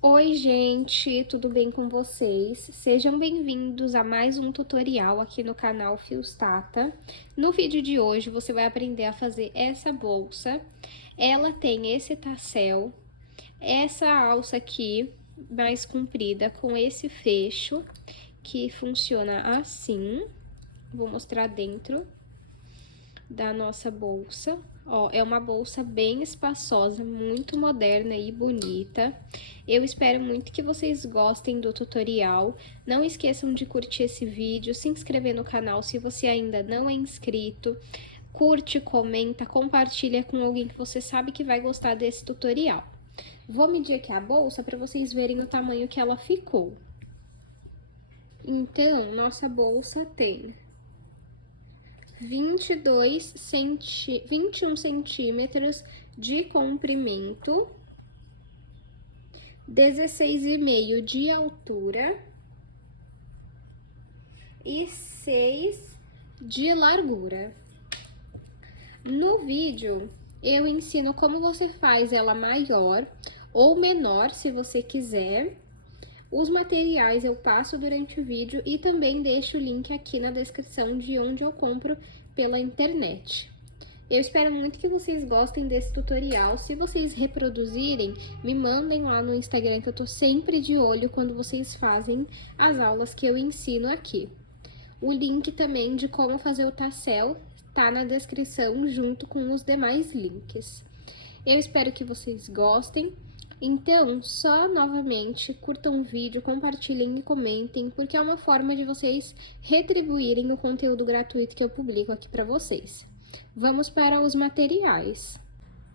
Oi, gente, tudo bem com vocês? Sejam bem-vindos a mais um tutorial aqui no canal Fios Tata. No vídeo de hoje, você vai aprender a fazer essa bolsa. Ela tem esse tassel, essa alça aqui, mais comprida, com esse fecho, que funciona assim. Vou mostrar dentro da nossa bolsa. Ó, é uma bolsa bem espaçosa, muito moderna e bonita. Eu espero muito que vocês gostem do tutorial. Não esqueçam de curtir esse vídeo, se inscrever no canal se você ainda não é inscrito. Curte, comenta, compartilha com alguém que você sabe que vai gostar desse tutorial. Vou medir aqui a bolsa para vocês verem o tamanho que ela ficou. Então, nossa bolsa tem 21 centímetros de comprimento, 16,5 de altura e 6 de largura. No vídeo, eu ensino como você faz ela maior ou menor, se você quiser. Os materiais eu passo durante o vídeo e também deixo o link aqui na descrição de onde eu compro pela internet. Eu espero muito que vocês gostem desse tutorial. Se vocês reproduzirem, me mandem lá no Instagram que eu tô sempre de olho quando vocês fazem as aulas que eu ensino aqui. O link também de como fazer o tassel tá na descrição junto com os demais links. Eu espero que vocês gostem. Então, só novamente, curtam o vídeo, compartilhem e comentem, porque é uma forma de vocês retribuírem o conteúdo gratuito que eu publico aqui para vocês. Vamos para os materiais.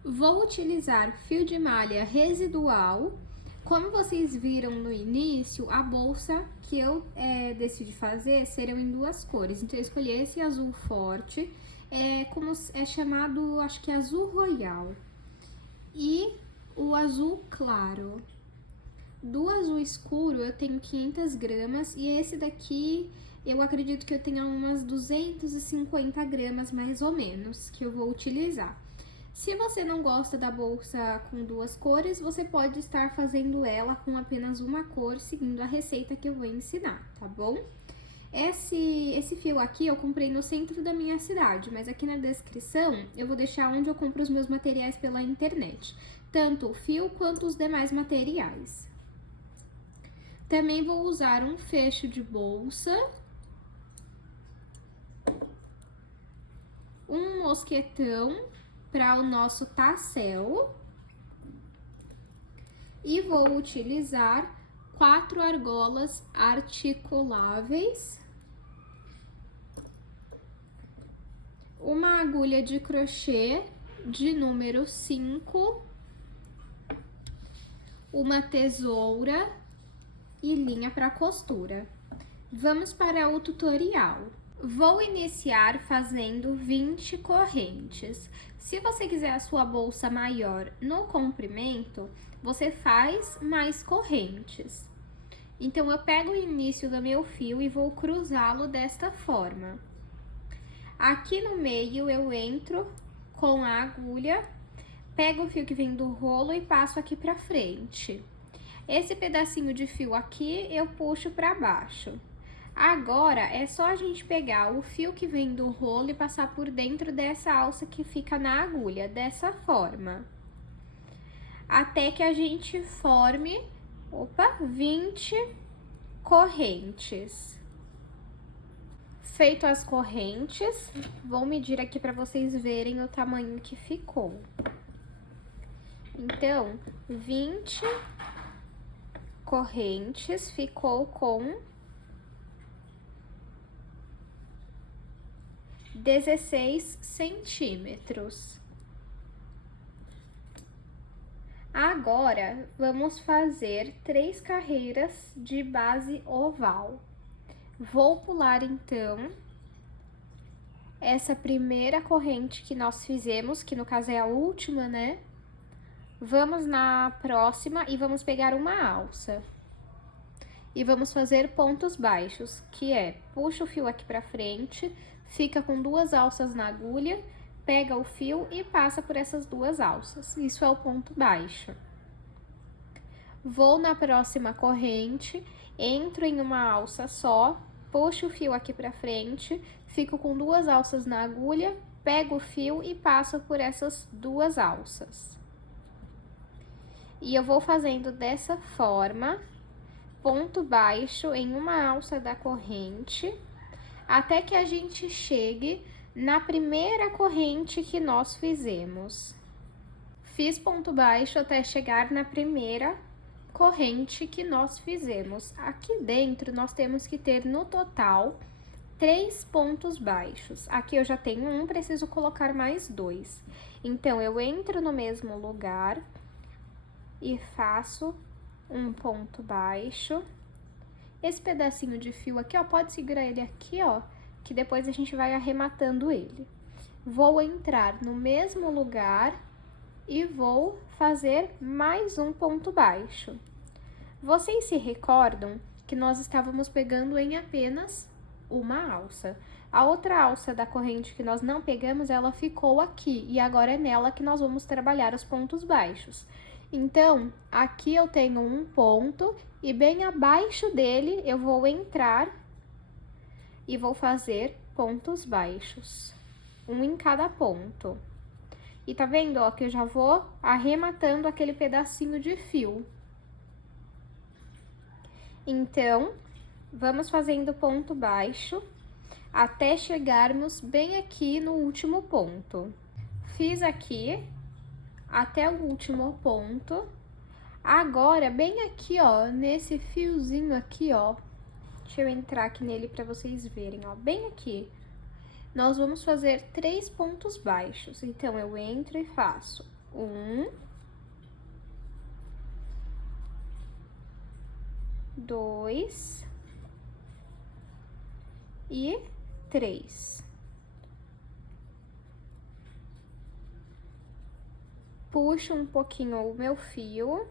Vou utilizar fio de malha residual. Como vocês viram no início, a bolsa que eu decidi fazer serão em duas cores. Então, eu escolhi esse azul forte, como é chamado, acho que é azul royal. E o azul claro. Do azul escuro eu tenho 500 gramas e esse daqui eu acredito que eu tenha umas 250 gramas mais ou menos que eu vou utilizar. Se você não gosta da bolsa com duas cores, você pode estar fazendo ela com apenas uma cor, seguindo a receita que eu vou ensinar, tá bom? Esse fio aqui eu comprei no centro da minha cidade, mas aqui na descrição eu vou deixar onde eu compro os meus materiais pela internet, tanto o fio quanto os demais materiais. Também vou usar um fecho de bolsa, um mosquetão para o nosso tassel e vou utilizar 4 argolas articuláveis, uma agulha de crochê de número 5, uma tesoura e linha para costura. Vamos para o tutorial. Vou iniciar fazendo 20 correntes. Se você quiser a sua bolsa maior no comprimento, você faz mais correntes. Então, eu pego o início do meu fio e vou cruzá-lo desta forma. Aqui no meio, eu entro com a agulha, pego o fio que vem do rolo e passo aqui pra frente. Esse pedacinho de fio aqui, eu puxo pra baixo. Agora, é só a gente pegar o fio que vem do rolo e passar por dentro dessa alça que fica na agulha, dessa forma. Até que a gente forme, 20 correntes. Feito as correntes, vou medir aqui para vocês verem o tamanho que ficou. Então, 20 correntes ficou com 16 centímetros. Agora, vamos fazer 3 carreiras de base oval. Vou pular, então, essa primeira corrente que nós fizemos, que no caso é a última, né? Vamos na próxima e vamos pegar uma alça. E vamos fazer pontos baixos, que é, puxa o fio aqui pra frente, fica com 2 alças na agulha, pega o fio e passa por essas 2 alças. Isso é o ponto baixo. Vou na próxima corrente, entro em uma alça só, puxo o fio aqui pra frente, fico com 2 alças na agulha, pego o fio e passo por essas 2 alças. E eu vou fazendo dessa forma, ponto baixo em uma alça da corrente, até que a gente chegue na primeira corrente que nós fizemos. Fiz ponto baixo até chegar na primeira corrente que nós fizemos. Aqui dentro, nós temos que ter no total 3 pontos baixos. Aqui eu já tenho um, preciso colocar mais 2. Então, eu entro no mesmo lugar e faço um ponto baixo. Esse pedacinho de fio aqui, ó, pode segurar ele aqui, ó, que depois a gente vai arrematando ele. Vou entrar no mesmo lugar e vou fazer mais um ponto baixo. Vocês se recordam que nós estávamos pegando em apenas uma alça. A outra alça da corrente que nós não pegamos, ela ficou aqui, e agora é nela que nós vamos trabalhar os pontos baixos. Então, aqui eu tenho um ponto, e bem abaixo dele eu vou entrar e vou fazer pontos baixos, um em cada ponto. E tá vendo, ó, que eu já vou arrematando aquele pedacinho de fio. Então, vamos fazendo ponto baixo até chegarmos bem aqui no último ponto. Fiz aqui até o último ponto. Agora, bem aqui, ó, nesse fiozinho aqui, ó, deixa eu entrar aqui nele pra vocês verem, ó, bem aqui. Nós vamos fazer 3 pontos baixos. Então, eu entro e faço 1, 2 e 3. Puxo um pouquinho o meu fio.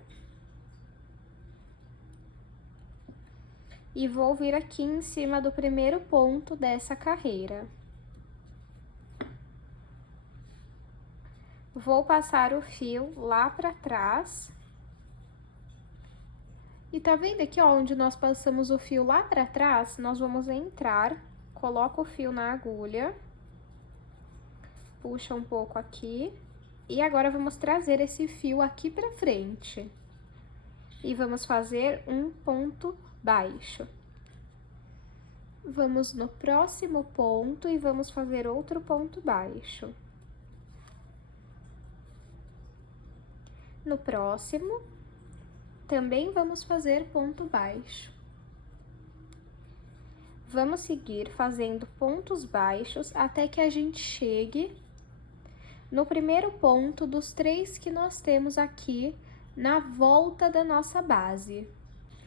E vou vir aqui em cima do primeiro ponto dessa carreira. Vou passar o fio lá pra trás. E tá vendo aqui, ó, onde nós passamos o fio lá pra trás? Nós vamos entrar, coloca o fio na agulha, puxa um pouco aqui, e agora vamos trazer esse fio aqui pra frente. E vamos fazer um ponto baixo. Vamos no próximo ponto e vamos fazer outro ponto baixo. No próximo, também vamos fazer ponto baixo. Vamos seguir fazendo pontos baixos até que a gente chegue no primeiro ponto dos 3 que nós temos aqui na volta da nossa base.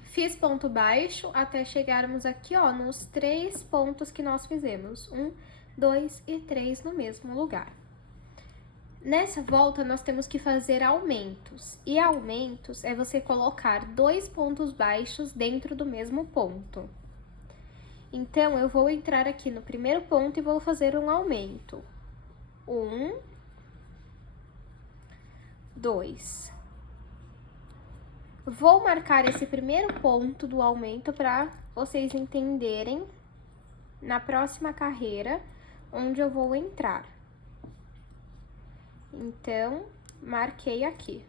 Fiz ponto baixo até chegarmos aqui, ó, nos 3 pontos que nós fizemos. 1, 2 e 3 no mesmo lugar. Nessa volta, nós temos que fazer aumentos. E aumentos é você colocar 2 pontos baixos dentro do mesmo ponto. Então, eu vou entrar aqui no primeiro ponto e vou fazer um aumento. 1, 2. Vou marcar esse primeiro ponto do aumento para vocês entenderem na próxima carreira onde eu vou entrar. Então, marquei aqui.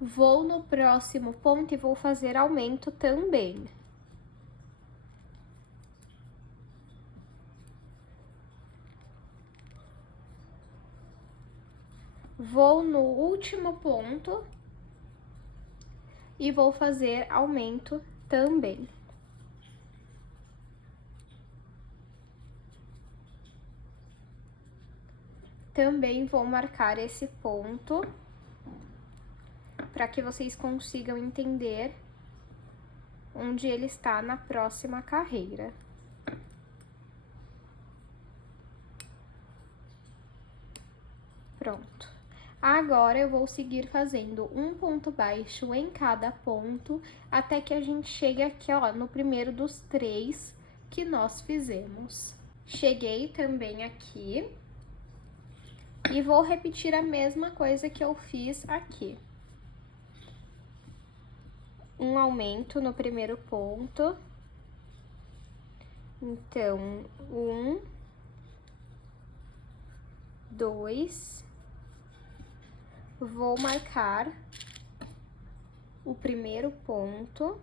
Vou no próximo ponto e vou fazer aumento também. Vou no último ponto e vou fazer aumento também. Também vou marcar esse ponto para que vocês consigam entender onde ele está na próxima carreira. Pronto. Agora, eu vou seguir fazendo um ponto baixo em cada ponto, até que a gente chegue aqui, ó, no primeiro dos 3 que nós fizemos. Cheguei também aqui. E vou repetir a mesma coisa que eu fiz aqui. um aumento no primeiro ponto. Então, 1, 2, vou marcar o primeiro ponto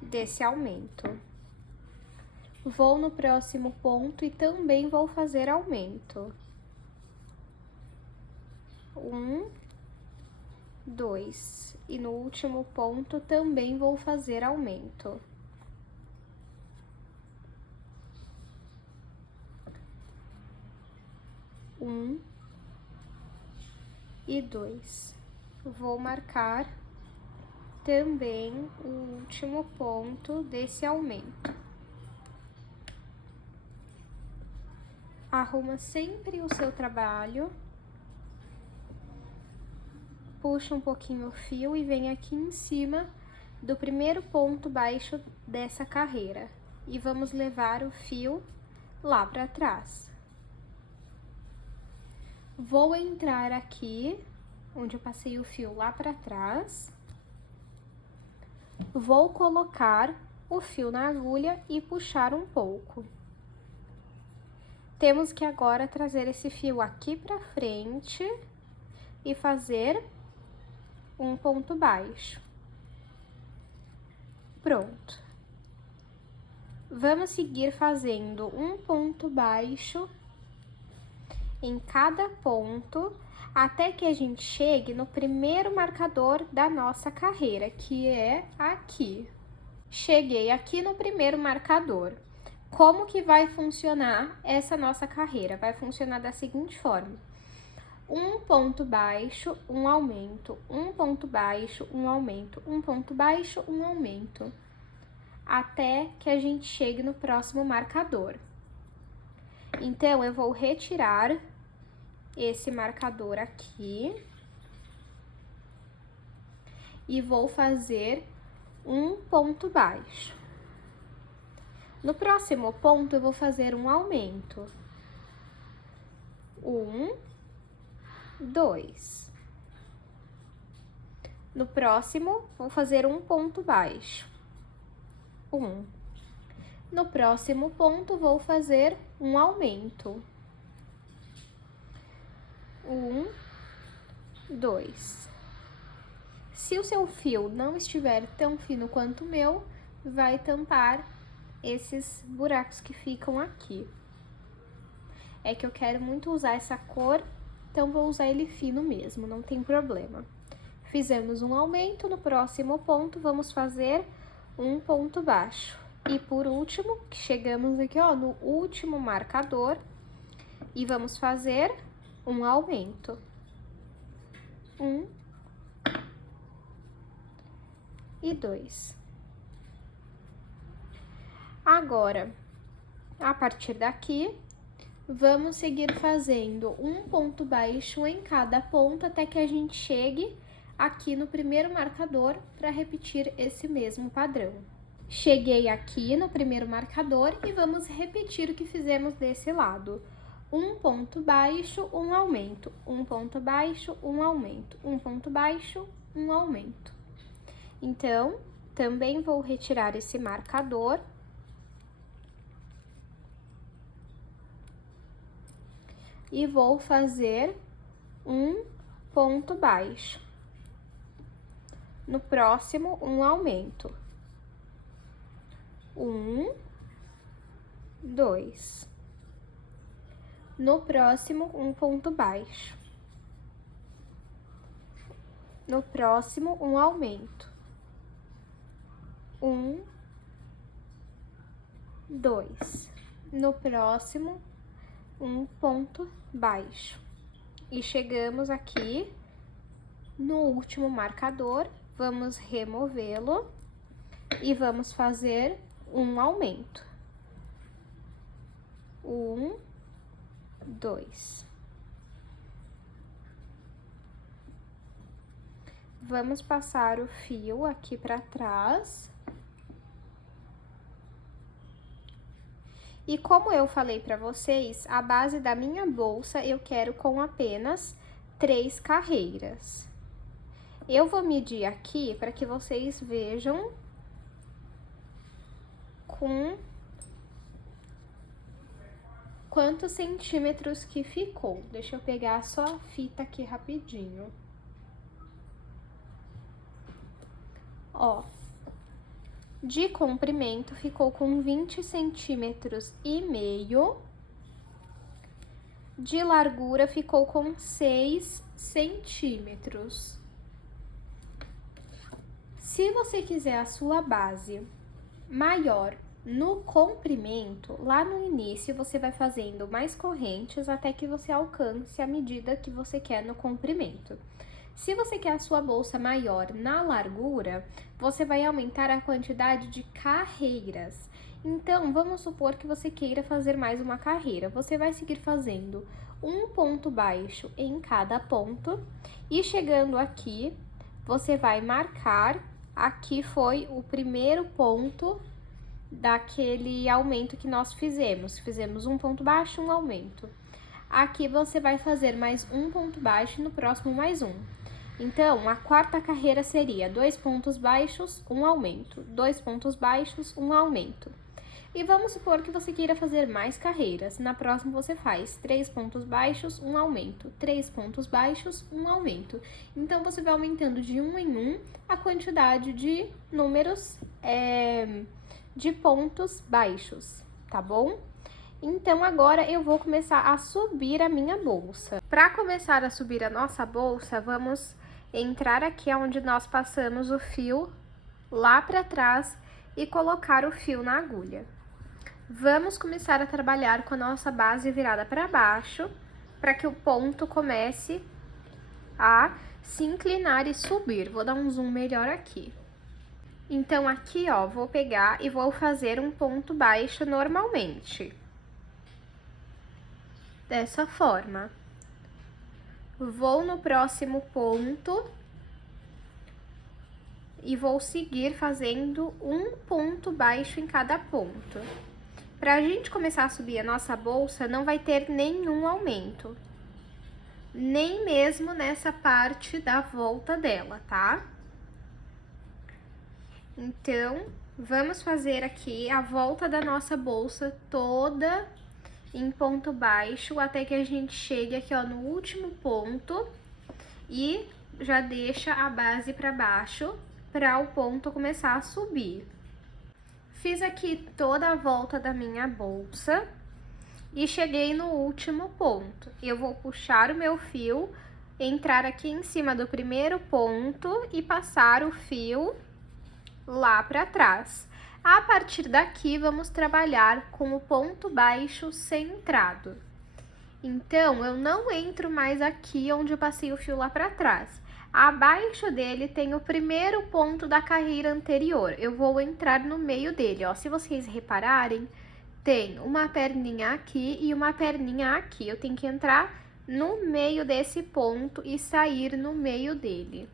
desse aumento. Vou no próximo ponto e também vou fazer aumento. 1, 2. E no último ponto também vou fazer aumento. Um e 2. Vou marcar também o último ponto desse aumento. Arruma sempre o seu trabalho. Puxa um pouquinho o fio e vem aqui em cima do primeiro ponto baixo dessa carreira. E vamos levar o fio lá para trás. Vou entrar aqui, onde eu passei o fio lá para trás. Vou colocar o fio na agulha e puxar um pouco. Temos que agora trazer esse fio aqui para frente e fazer um ponto baixo. Pronto. Vamos seguir fazendo um ponto baixo em cada ponto, até que a gente chegue no primeiro marcador da nossa carreira, que é aqui. Cheguei aqui no primeiro marcador. Como que vai funcionar essa nossa carreira? Vai funcionar da seguinte forma: um ponto baixo, um aumento, um ponto baixo, um aumento, um ponto baixo, um aumento, até que a gente chegue no próximo marcador. Então, eu vou retirar esse marcador aqui e vou fazer um ponto baixo. No próximo ponto, eu vou fazer um aumento. 1, 2. No próximo, vou fazer um ponto baixo. 1. No próximo ponto, vou fazer um aumento. 1, 2. Se o seu fio não estiver tão fino quanto o meu, vai tampar esses buracos que ficam aqui. É que eu quero muito usar essa cor, então vou usar ele fino mesmo, não tem problema. Fizemos um aumento, no próximo ponto vamos fazer um ponto baixo. E por último, chegamos aqui, ó, no último marcador e vamos fazer um aumento. 1 e 2. Agora, a partir daqui, vamos seguir fazendo um ponto baixo em cada ponto até que a gente chegue aqui no primeiro marcador para repetir esse mesmo padrão. Cheguei aqui no primeiro marcador e vamos repetir o que fizemos desse lado. Um ponto baixo, um aumento, um ponto baixo, um aumento, um ponto baixo, um aumento. Então, também vou retirar esse marcador e vou fazer um ponto baixo. No próximo, um aumento. 1, 2. No próximo, um ponto baixo. No próximo, um aumento. 1, 2. No próximo, um ponto baixo. E chegamos aqui no último marcador, vamos removê-lo e vamos fazer um aumento. 1, 2. Vamos passar o fio aqui para trás. E como eu falei para vocês, a base da minha bolsa eu quero com apenas 3 carreiras. Eu vou medir aqui para que vocês vejam com quantos centímetros que ficou. Deixa eu pegar só a fita aqui rapidinho. Ó, de comprimento ficou com 20 centímetros e meio. De largura ficou com 6 centímetros. Se você quiser a sua base maior no comprimento, lá no início você vai fazendo mais correntes até que você alcance a medida que você quer no comprimento. Se você quer a sua bolsa maior na largura, você vai aumentar a quantidade de carreiras. Então, vamos supor que você queira fazer mais uma carreira. Você vai seguir fazendo um ponto baixo em cada ponto e chegando aqui, você vai marcar. Aqui foi o primeiro ponto daquele aumento que nós fizemos. Fizemos um ponto baixo, um aumento. Aqui você vai fazer mais um ponto baixo e no próximo mais um. Então, a quarta carreira seria 2 pontos baixos, um aumento. 2 pontos baixos, um aumento. E vamos supor que você queira fazer mais carreiras. Na próxima você faz 3 pontos baixos, um aumento. 3 pontos baixos, um aumento. Então, você vai aumentando de um em um a quantidade de números de pontos baixos, tá bom? Então, agora eu vou começar a subir a minha bolsa. Para começar a subir a nossa bolsa, vamos entrar aqui onde nós passamos o fio lá para trás e colocar o fio na agulha. Vamos começar a trabalhar com a nossa base virada para baixo, para que o ponto comece a se inclinar e subir. Vou dar um zoom melhor aqui. Então, aqui, ó, vou pegar e vou fazer um ponto baixo normalmente. Dessa forma. Vou no próximo ponto e vou seguir fazendo um ponto baixo em cada ponto. Pra gente começar a subir a nossa bolsa, não vai ter nenhum aumento. Nem mesmo nessa parte da volta dela, tá? Então, vamos fazer aqui a volta da nossa bolsa toda em ponto baixo, até que a gente chegue aqui, ó, no último ponto e já deixa a base pra baixo para o ponto começar a subir. Fiz aqui toda a volta da minha bolsa e cheguei no último ponto. Eu vou puxar o meu fio, entrar aqui em cima do primeiro ponto e passar o fio lá para trás. A partir daqui, vamos trabalhar com o ponto baixo centrado. Então, eu não entro mais aqui onde eu passei o fio lá para trás. Abaixo dele tem o primeiro ponto da carreira anterior. Eu vou entrar no meio dele, ó. Se vocês repararem, tem uma perninha aqui e uma perninha aqui. Eu tenho que entrar no meio desse ponto e sair no meio dele.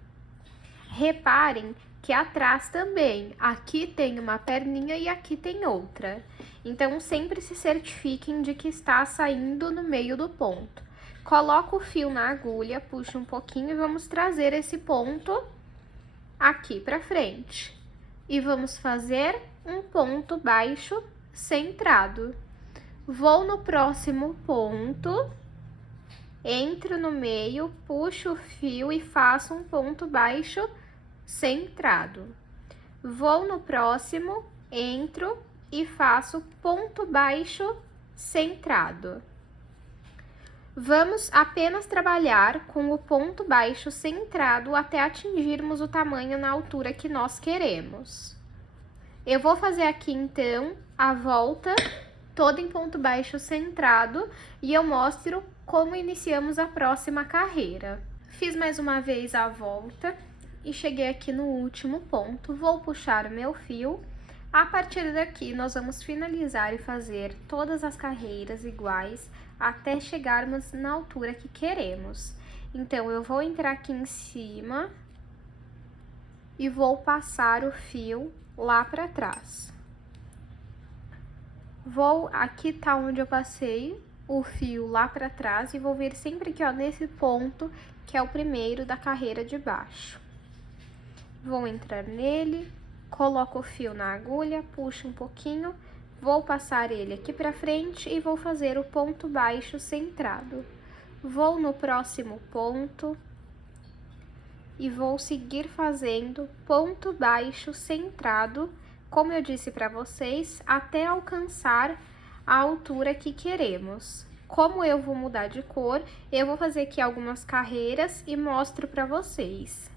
Reparem que atrás também, aqui tem uma perninha e aqui tem outra. Então, sempre se certifiquem de que está saindo no meio do ponto. Coloca o fio na agulha, puxa um pouquinho e vamos trazer esse ponto aqui pra frente. E vamos fazer um ponto baixo centrado. Vou no próximo ponto, entro no meio, puxo o fio e faço um ponto baixo centrado. Vou no próximo, entro e faço ponto baixo centrado. Vamos apenas trabalhar com o ponto baixo centrado até atingirmos o tamanho na altura que nós queremos. Eu vou fazer aqui, então, a volta toda em ponto baixo centrado e eu mostro como iniciamos a próxima carreira. Fiz mais uma vez a volta e cheguei aqui no último ponto. Vou puxar o meu fio. A partir daqui, nós vamos finalizar e fazer todas as carreiras iguais até chegarmos na altura que queremos. Então, eu vou entrar aqui em cima e vou passar o fio lá para trás. Aqui tá onde eu passei o fio lá para trás e vou vir sempre aqui, ó, nesse ponto, que é o primeiro da carreira de baixo. Vou entrar nele, coloco o fio na agulha, puxo um pouquinho, vou passar ele aqui pra frente e vou fazer o ponto baixo centrado. Vou no próximo ponto e vou seguir fazendo ponto baixo centrado, como eu disse pra vocês, até alcançar a altura que queremos. Como eu vou mudar de cor, eu vou fazer aqui algumas carreiras e mostro pra vocês.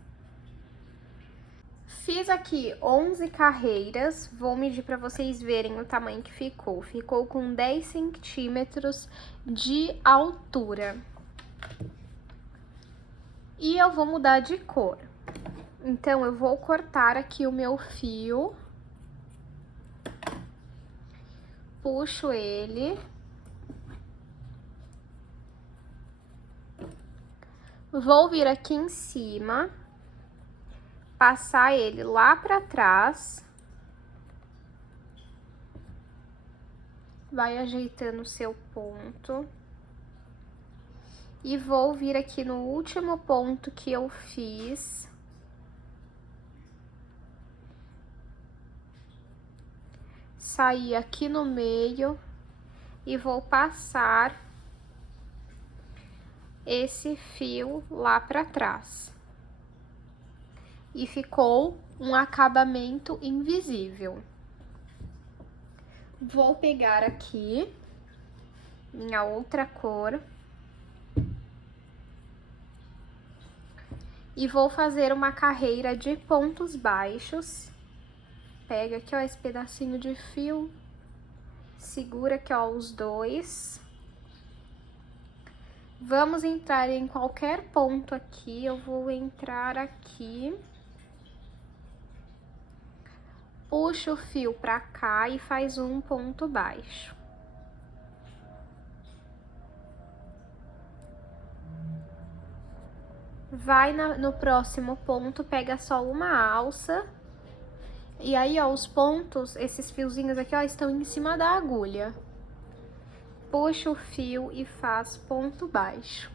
Fiz aqui 11 carreiras, vou medir para vocês verem o tamanho que ficou. Ficou com 10 centímetros de altura. E eu vou mudar de cor. Então, eu vou cortar aqui o meu fio. Puxo ele. Vou vir aqui em cima. Passar ele lá pra trás. Vai ajeitando o seu ponto. E vou vir aqui no último ponto que eu fiz. Sair aqui no meio e vou passar esse fio lá pra trás. E ficou um acabamento invisível. Vou pegar aqui minha outra cor e vou fazer uma carreira de pontos baixos. Pega aqui, ó, esse pedacinho de fio, segura aqui, ó, os dois. Vamos entrar em qualquer ponto aqui, eu vou entrar aqui. Puxa o fio pra cá e faz um ponto baixo. Vai no próximo ponto, pega só uma alça. E aí, ó, os pontos, esses fiozinhos aqui, ó, estão em cima da agulha. Puxa o fio e faz ponto baixo.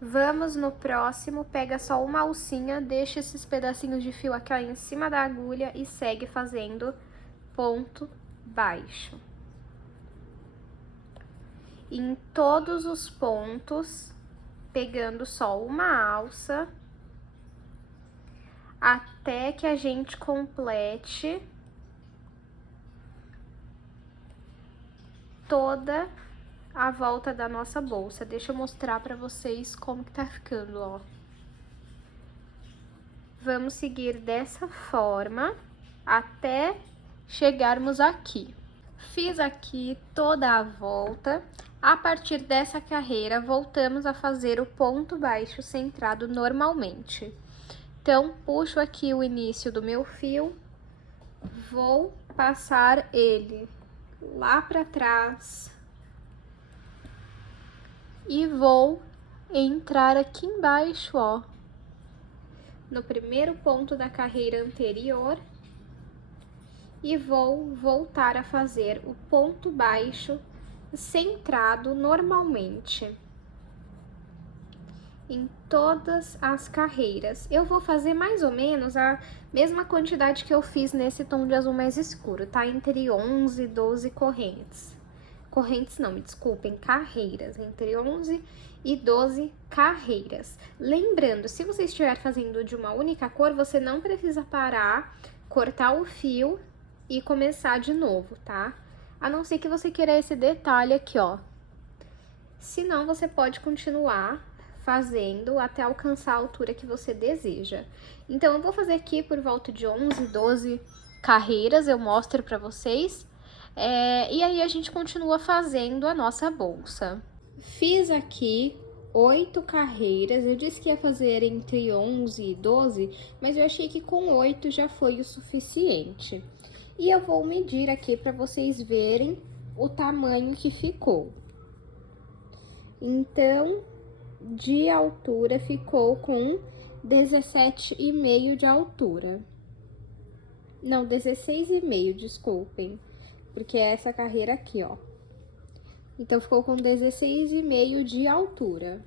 Vamos no próximo, pega só uma alcinha, deixa esses pedacinhos de fio aqui, ó, em cima da agulha e segue fazendo ponto baixo. Em todos os pontos, pegando só uma alça, até que a gente complete toda a volta da nossa bolsa. Deixa eu mostrar pra vocês como que tá ficando, ó. Vamos seguir dessa forma até chegarmos aqui. Fiz aqui toda a volta. A partir dessa carreira, voltamos a fazer o ponto baixo centrado normalmente. Então, puxo aqui o início do meu fio, vou passar ele lá pra trás. E vou entrar aqui embaixo, ó, no primeiro ponto da carreira anterior. E vou voltar a fazer o ponto baixo centrado normalmente. Em todas as carreiras. Eu vou fazer mais ou menos a mesma quantidade que eu fiz nesse tom de azul mais escuro, tá? Entre 11 e 12 correntes. Correntes não, me desculpem, carreiras, entre 11 e 12 carreiras. Lembrando, se você estiver fazendo de uma única cor, você não precisa parar, cortar o fio e começar de novo, tá? A não ser que você queira esse detalhe aqui, ó. Senão, você pode continuar fazendo até alcançar a altura que você deseja. Então, eu vou fazer aqui por volta de 11, 12 carreiras, eu mostro pra vocês. E aí, a gente continua fazendo a nossa bolsa. Fiz aqui 8 carreiras, eu disse que ia fazer entre 11 e 12, mas eu achei que com 8 já foi o suficiente. E eu vou medir aqui para vocês verem o tamanho que ficou. Então, de altura ficou com 17,5 de altura. Não, 16,5, desculpem. Porque é essa carreira aqui, ó. Então, ficou com 16,5 de altura.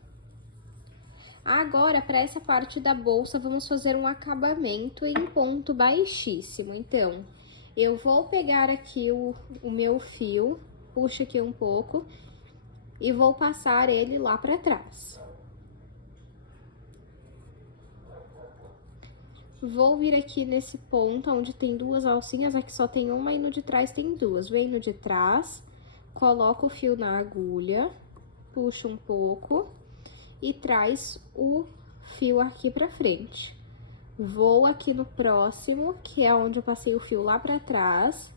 Agora, para essa parte da bolsa, vamos fazer um acabamento em ponto baixíssimo. Então, eu vou pegar aqui o meu fio, puxo aqui um pouco e vou passar ele lá para trás. Vou vir aqui nesse ponto onde tem duas alcinhas, aqui só tem uma e no de trás tem duas. Venho no de trás, coloco o fio na agulha, puxo um pouco e traz o fio aqui pra frente. Vou aqui no próximo, que é onde eu passei o fio lá pra trás,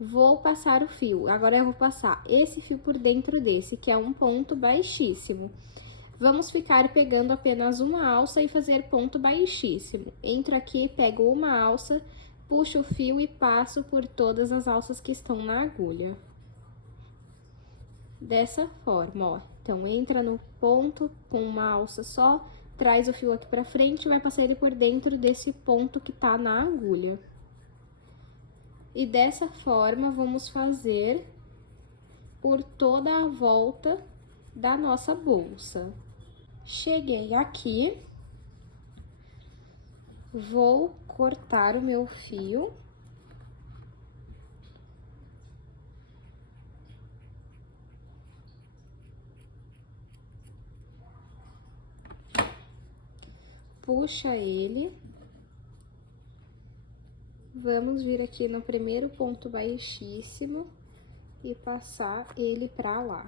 vou passar o fio. Agora eu vou passar esse fio por dentro desse, que é um ponto baixíssimo. Vamos ficar pegando apenas uma alça e fazer ponto baixíssimo. Entro aqui, pego uma alça, puxo o fio e passo por todas as alças que estão na agulha. Dessa forma, ó. Então, entra no ponto com uma alça só, traz o fio aqui pra frente e vai passar ele por dentro desse ponto que tá na agulha. E dessa forma, vamos fazer por toda a volta da nossa bolsa. Cheguei aqui, vou cortar o meu fio. Puxa ele. Vamos vir aqui no primeiro ponto baixíssimo e passar ele pra lá.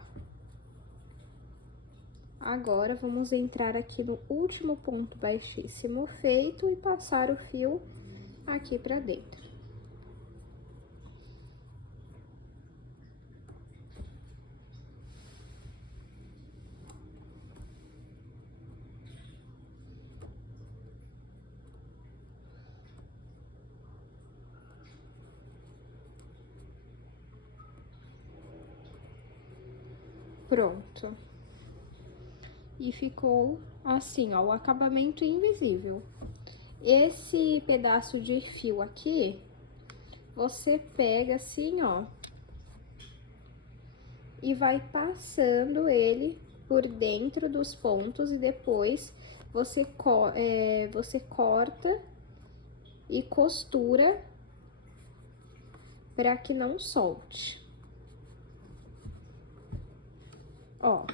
Agora, vamos entrar aqui no último ponto baixíssimo feito e passar o fio aqui pra dentro. Pronto. E ficou assim, ó, o acabamento invisível. Esse pedaço de fio aqui, você pega assim, ó, e vai passando ele por dentro dos pontos e depois você corta e costura para que não solte. Ó.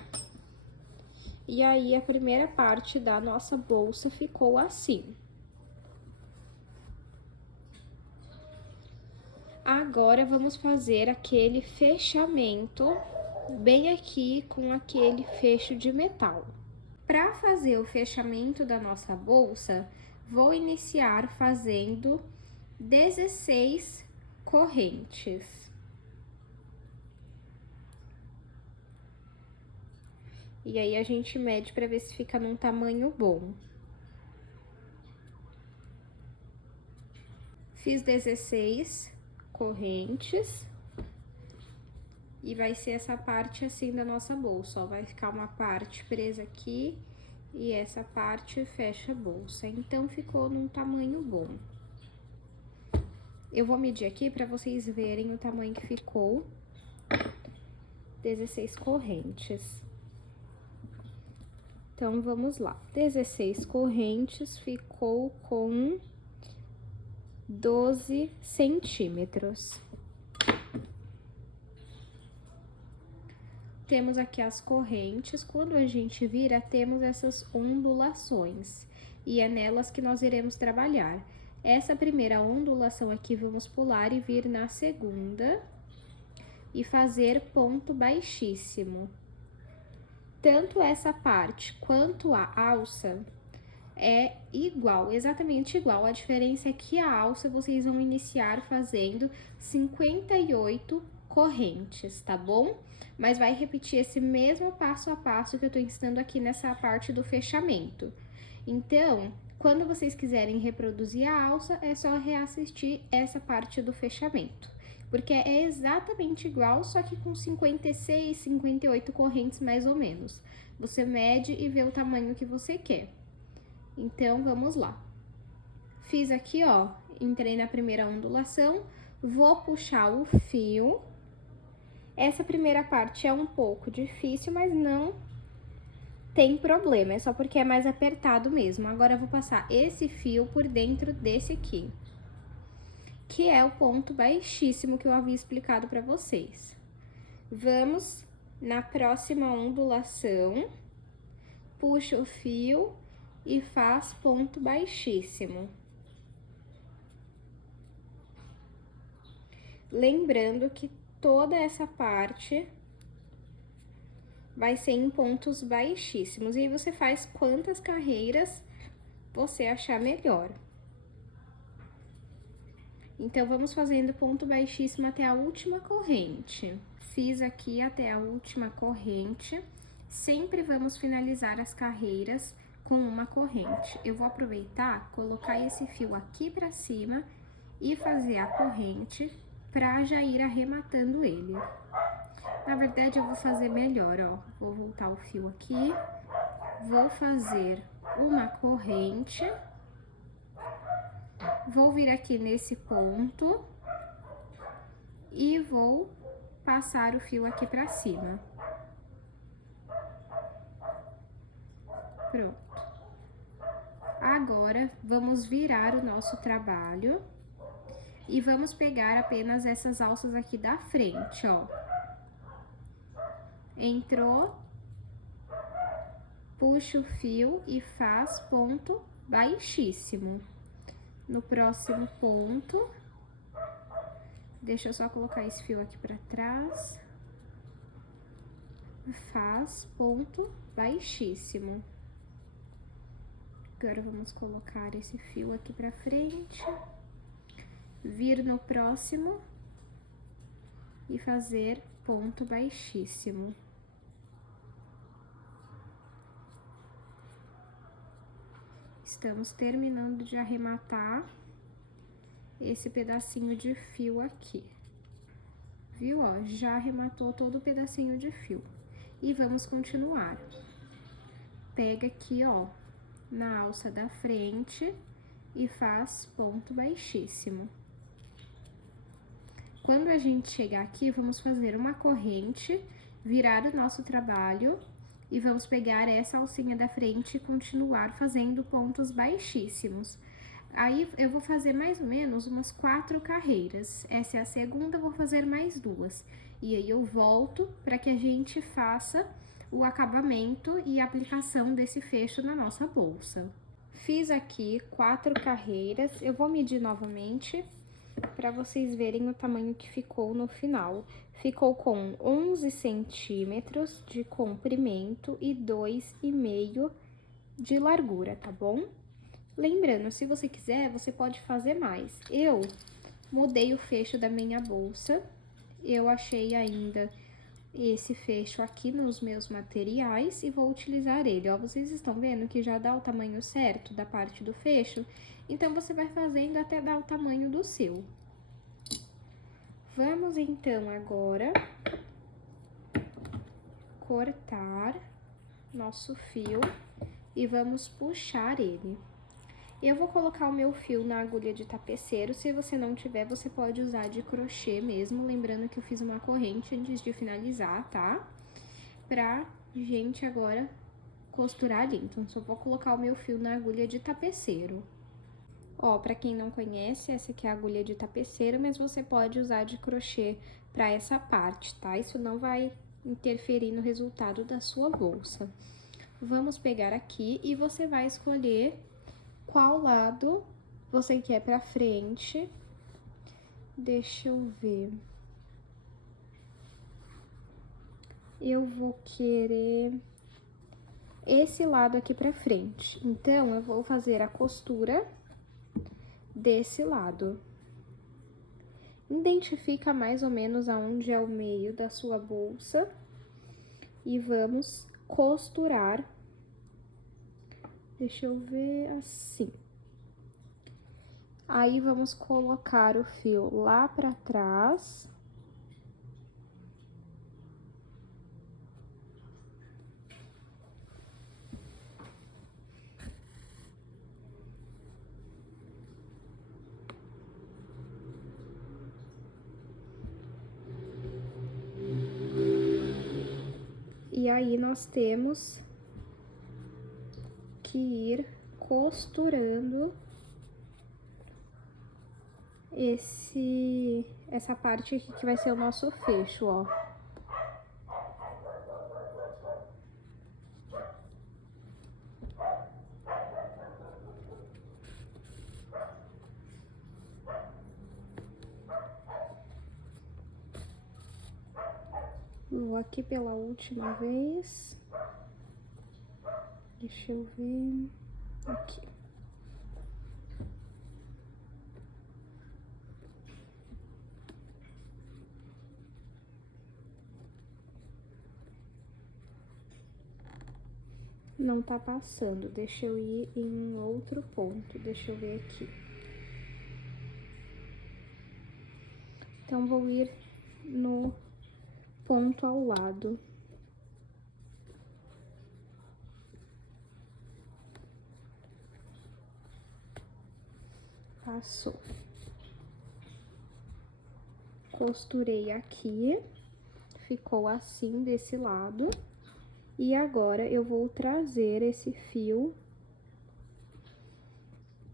E aí, a primeira parte da nossa bolsa ficou assim. Agora, vamos fazer aquele fechamento bem aqui com aquele fecho de metal. Para fazer o fechamento da nossa bolsa, vou iniciar fazendo 16 correntes. E aí, a gente mede para ver se fica num tamanho bom. Fiz 16 correntes. E vai ser essa parte assim da nossa bolsa, ó. Vai ficar uma parte presa aqui e essa parte fecha a bolsa. Então, ficou num tamanho bom. Eu vou medir aqui para vocês verem o tamanho que ficou. 16 correntes. Então, vamos lá. 16 correntes ficou com 12 centímetros. Temos aqui as correntes, quando a gente vira, temos essas ondulações. E é nelas que nós iremos trabalhar. Essa primeira ondulação aqui, vamos pular e vir na segunda. E fazer ponto baixíssimo. Tanto essa parte quanto a alça é igual, exatamente igual. A diferença é que a alça vocês vão iniciar fazendo 58 correntes, tá bom? Mas vai repetir esse mesmo passo a passo que eu tô ensinando aqui nessa parte do fechamento. Então, quando vocês quiserem reproduzir a alça, é só reassistir essa parte do fechamento. Porque é exatamente igual, só que com 56, 58 correntes mais ou menos. Você mede e vê o tamanho que você quer. Então, vamos lá. Fiz aqui, ó, entrei na primeira ondulação, vou puxar o fio. Essa primeira parte é um pouco difícil, mas não tem problema, é só porque é mais apertado mesmo. Agora eu vou passar esse fio por dentro desse aqui, que é o ponto baixíssimo que eu havia explicado pra vocês. Vamos na próxima ondulação, puxa o fio e faz ponto baixíssimo. Lembrando que toda essa parte vai ser em pontos baixíssimos. E aí você faz quantas carreiras você achar melhor. Então, vamos fazendo ponto baixíssimo até a última corrente. Fiz aqui até a última corrente. Sempre vamos finalizar as carreiras com uma corrente. Eu vou aproveitar, colocar esse fio aqui pra cima e fazer a corrente pra já ir arrematando ele. Na verdade, eu vou fazer melhor, ó. Vou voltar o fio aqui, vou fazer uma corrente, vou vir aqui nesse ponto e vou passar o fio aqui pra cima. Pronto. Agora, vamos virar o nosso trabalho e vamos pegar apenas essas alças aqui da frente, ó. Entrou, puxa o fio e faz ponto baixíssimo. No próximo ponto, deixa eu só colocar esse fio aqui pra trás, faz ponto baixíssimo. Agora, vamos colocar esse fio aqui pra frente, vir no próximo e fazer ponto baixíssimo. Estamos terminando de arrematar esse pedacinho de fio aqui. Viu, ó? Já arrematou todo o pedacinho de fio. E vamos continuar. Pega aqui, ó, na alça da frente e faz ponto baixíssimo. Quando a gente chegar aqui, vamos fazer uma corrente, virar o nosso trabalho e vamos pegar essa alcinha da frente e continuar fazendo pontos baixíssimos. Aí, eu vou fazer mais ou menos umas 4 carreiras. Essa é a segunda, eu vou fazer mais 2. E aí, eu volto para que a gente faça o acabamento e a aplicação desse fecho na nossa bolsa. Fiz aqui 4 carreiras, eu vou medir novamente para vocês verem o tamanho que ficou no final. Ficou com 11 centímetros de comprimento e 2,5 de largura, tá bom? Lembrando, se você quiser, você pode fazer mais. Eu mudei o fecho da minha bolsa, eu achei ainda esse fecho aqui nos meus materiais e vou utilizar ele, ó. Vocês estão vendo que já dá o tamanho certo da parte do fecho? Então, você vai fazendo até dar o tamanho do seu. Vamos, então, agora cortar nosso fio e vamos puxar ele. Eu vou colocar o meu fio na agulha de tapeceiro, se você não tiver, você pode usar de crochê mesmo, lembrando que eu fiz uma corrente antes de finalizar, tá? Pra gente agora costurar ali, então só vou colocar o meu fio na agulha de tapeceiro. Ó, pra quem não conhece, essa aqui é a agulha de tapeceiro, mas você pode usar de crochê pra essa parte, tá? Isso não vai interferir no resultado da sua bolsa. Vamos pegar aqui e você vai escolher qual lado você quer pra frente. Deixa eu ver. Eu vou querer esse lado aqui pra frente. Então, eu vou fazer a costura desse lado. Identifica mais ou menos aonde é o meio da sua bolsa e vamos costurar. Deixa eu ver, assim. Aí, vamos colocar o fio lá pra trás. E aí, nós temos que ir costurando essa parte aqui que vai ser o nosso fecho, ó. Vou aqui pela última vez. Deixa eu ver. Aqui. Não tá passando. Deixa eu ir em outro ponto. Deixa eu ver aqui. Então, vou ir no ponto ao lado. Passou. Costurei aqui, ficou assim desse lado. E agora, eu vou trazer esse fio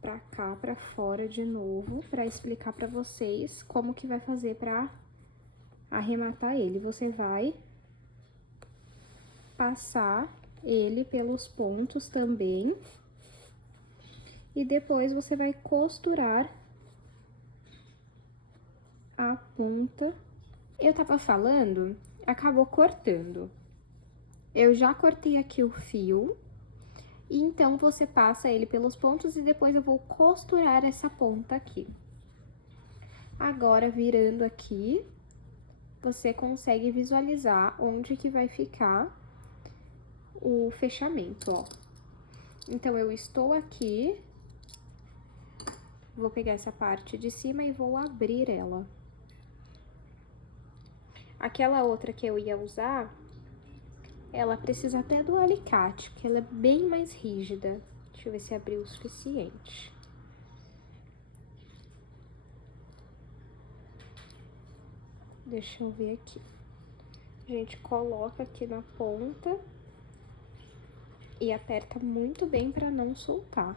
pra cá, pra fora de novo, pra explicar pra vocês como que vai fazer pra arrematar ele. Você vai passar ele pelos pontos também. E depois você vai costurar a ponta. Eu tava falando, acabou cortando. Eu já cortei aqui o fio, e então você passa ele pelos pontos e depois eu vou costurar essa ponta aqui. Agora, virando aqui, você consegue visualizar onde que vai ficar o fechamento, ó. Então, eu estou aqui, vou pegar essa parte de cima e vou abrir ela. Aquela outra que eu ia usar, ela precisa até do alicate, porque ela é bem mais rígida. Deixa eu ver se abriu o suficiente. Deixa eu ver aqui. A gente coloca aqui na ponta e aperta muito bem pra não soltar.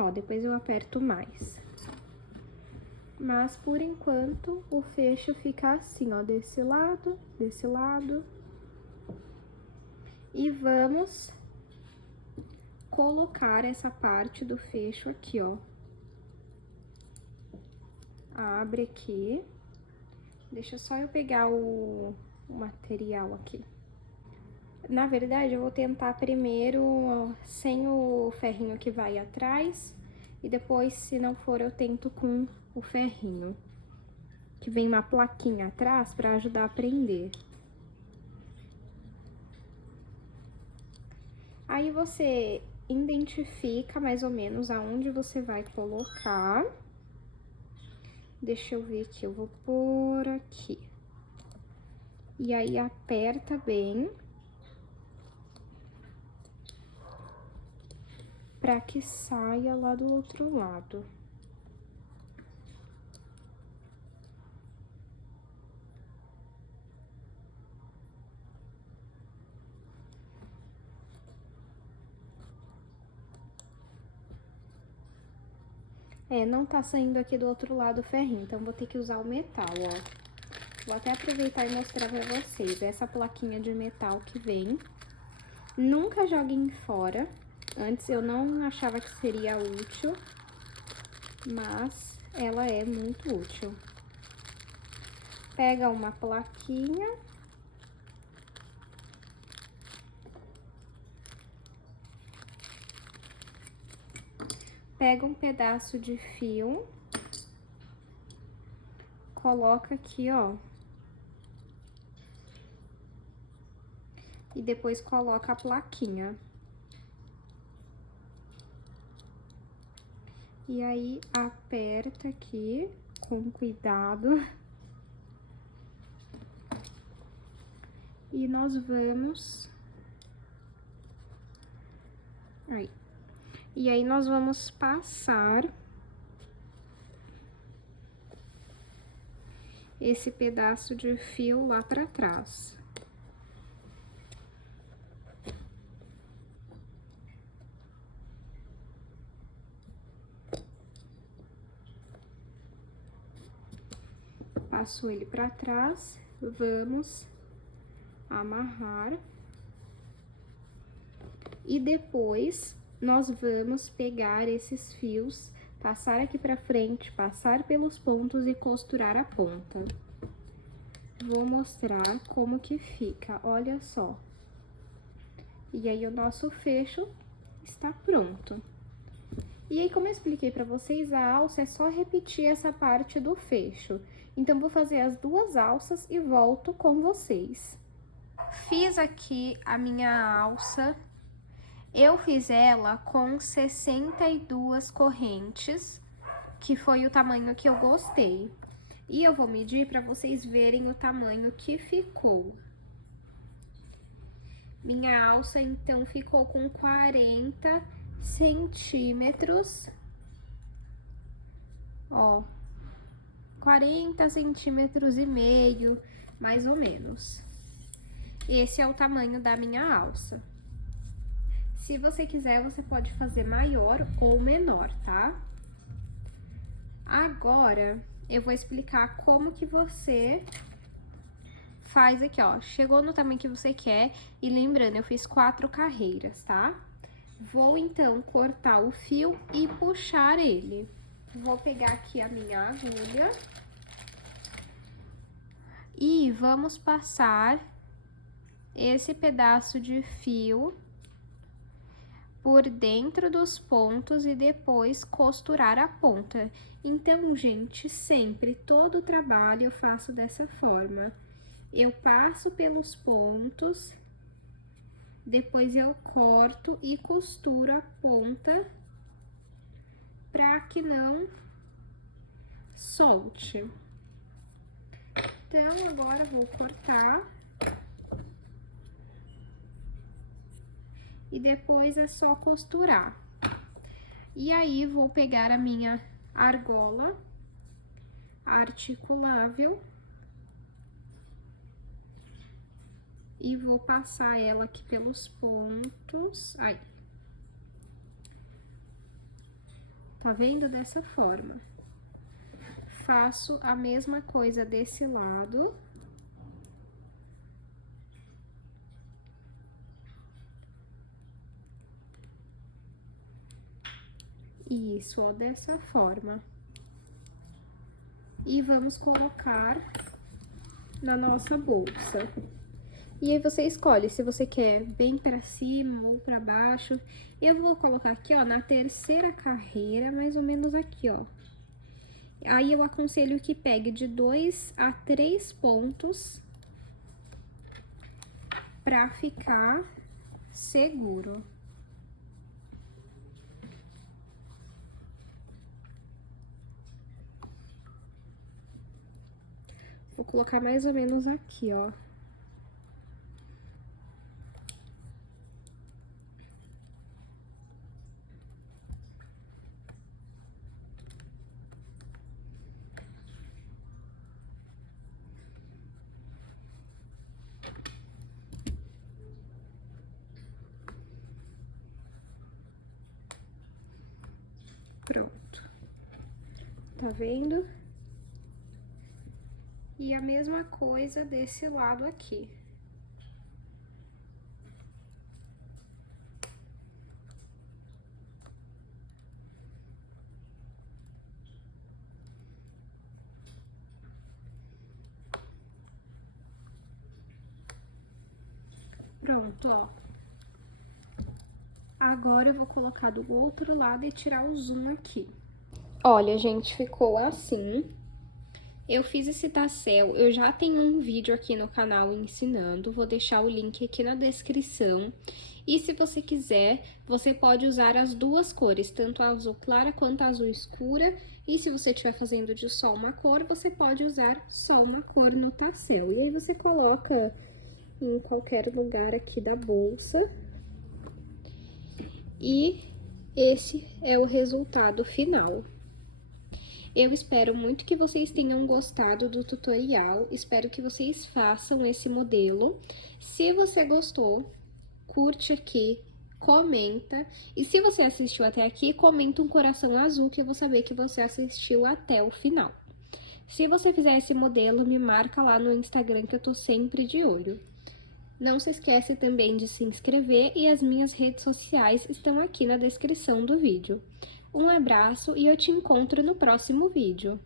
Ó, depois eu aperto mais. Mas, por enquanto, o fecho fica assim, ó, desse lado, desse lado. E vamos colocar essa parte do fecho aqui, ó. Abre aqui. Deixa só eu pegar o material aqui. Na verdade, eu vou tentar primeiro sem o ferrinho que vai atrás. E depois, se não for, eu tento com o ferrinho. Que vem uma plaquinha atrás pra ajudar a prender. Aí, você identifica mais ou menos aonde você vai colocar. Deixa eu ver aqui, eu vou pôr aqui. E aí, aperta bem. Pra que saia lá do outro lado. Não tá saindo aqui do outro lado o ferrinho, então vou ter que usar o metal, ó. Vou até aproveitar e mostrar pra vocês. Essa plaquinha de metal que vem. Nunca joguem fora. Antes eu não achava que seria útil, mas ela é muito útil. Pega uma plaquinha. Pega um pedaço de fio. Coloca aqui, ó. E depois coloca a plaquinha. E aí, aperta aqui, com cuidado. E nós vamos... Aí. E aí, nós vamos passar esse pedaço de fio lá pra trás. Passo ele pra trás, vamos amarrar. E depois, nós vamos pegar esses fios, passar aqui pra frente, passar pelos pontos e costurar a ponta. Vou mostrar como que fica, olha só. E aí, o nosso fecho está pronto. E aí, como eu expliquei pra vocês, a alça é só repetir essa parte do fecho. Então, vou fazer as duas alças e volto com vocês. Fiz aqui a minha alça. Eu fiz ela com 62 correntes, que foi o tamanho que eu gostei. E eu vou medir pra vocês verem o tamanho que ficou. Minha alça, então, ficou com 40 centímetros, ó, 40 centímetros e meio, mais ou menos. Esse é o tamanho da minha alça. Se você quiser, você pode fazer maior ou menor, tá? Agora, eu vou explicar como que você faz aqui, ó. Chegou no tamanho que você quer, e lembrando, eu fiz 4 carreiras, tá? Vou, então, cortar o fio e puxar ele. Vou pegar aqui a minha agulha. E vamos passar esse pedaço de fio por dentro dos pontos e depois costurar a ponta. Então, gente, sempre, todo o trabalho eu faço dessa forma. Eu passo pelos pontos, depois eu corto e costuro a ponta pra que não solte. Então, agora vou cortar. E depois é só costurar. E aí, vou pegar a minha argola articulável e vou passar ela aqui pelos pontos. Aí. Tá vendo? Dessa forma. Faço a mesma coisa desse lado. Isso, ó, dessa forma. E vamos colocar na nossa bolsa. E aí, você escolhe se você quer bem pra cima ou pra baixo. Eu vou colocar aqui, ó, na terceira carreira, mais ou menos aqui, ó. Aí, eu aconselho que pegue de 2 a 3 pontos pra ficar seguro. Vou colocar mais ou menos aqui, ó. Pronto. Tá vendo? E a mesma coisa desse lado aqui. Pronto, ó. Agora eu vou colocar do outro lado e tirar o zoom aqui. Olha, gente, ficou assim. Eu fiz esse tassel, eu já tenho um vídeo aqui no canal ensinando, vou deixar o link aqui na descrição. E se você quiser, você pode usar as duas cores, tanto a azul clara quanto a azul escura. E se você estiver fazendo de só uma cor, você pode usar só uma cor no tassel. E aí, você coloca em qualquer lugar aqui da bolsa. E esse é o resultado final. Eu espero muito que vocês tenham gostado do tutorial, espero que vocês façam esse modelo. Se você gostou, curte aqui, comenta, e se você assistiu até aqui, comenta um coração azul que eu vou saber que você assistiu até o final. Se você fizer esse modelo, me marca lá no Instagram que eu tô sempre de olho. Não se esquece também de se inscrever e as minhas redes sociais estão aqui na descrição do vídeo. Um abraço e eu te encontro no próximo vídeo.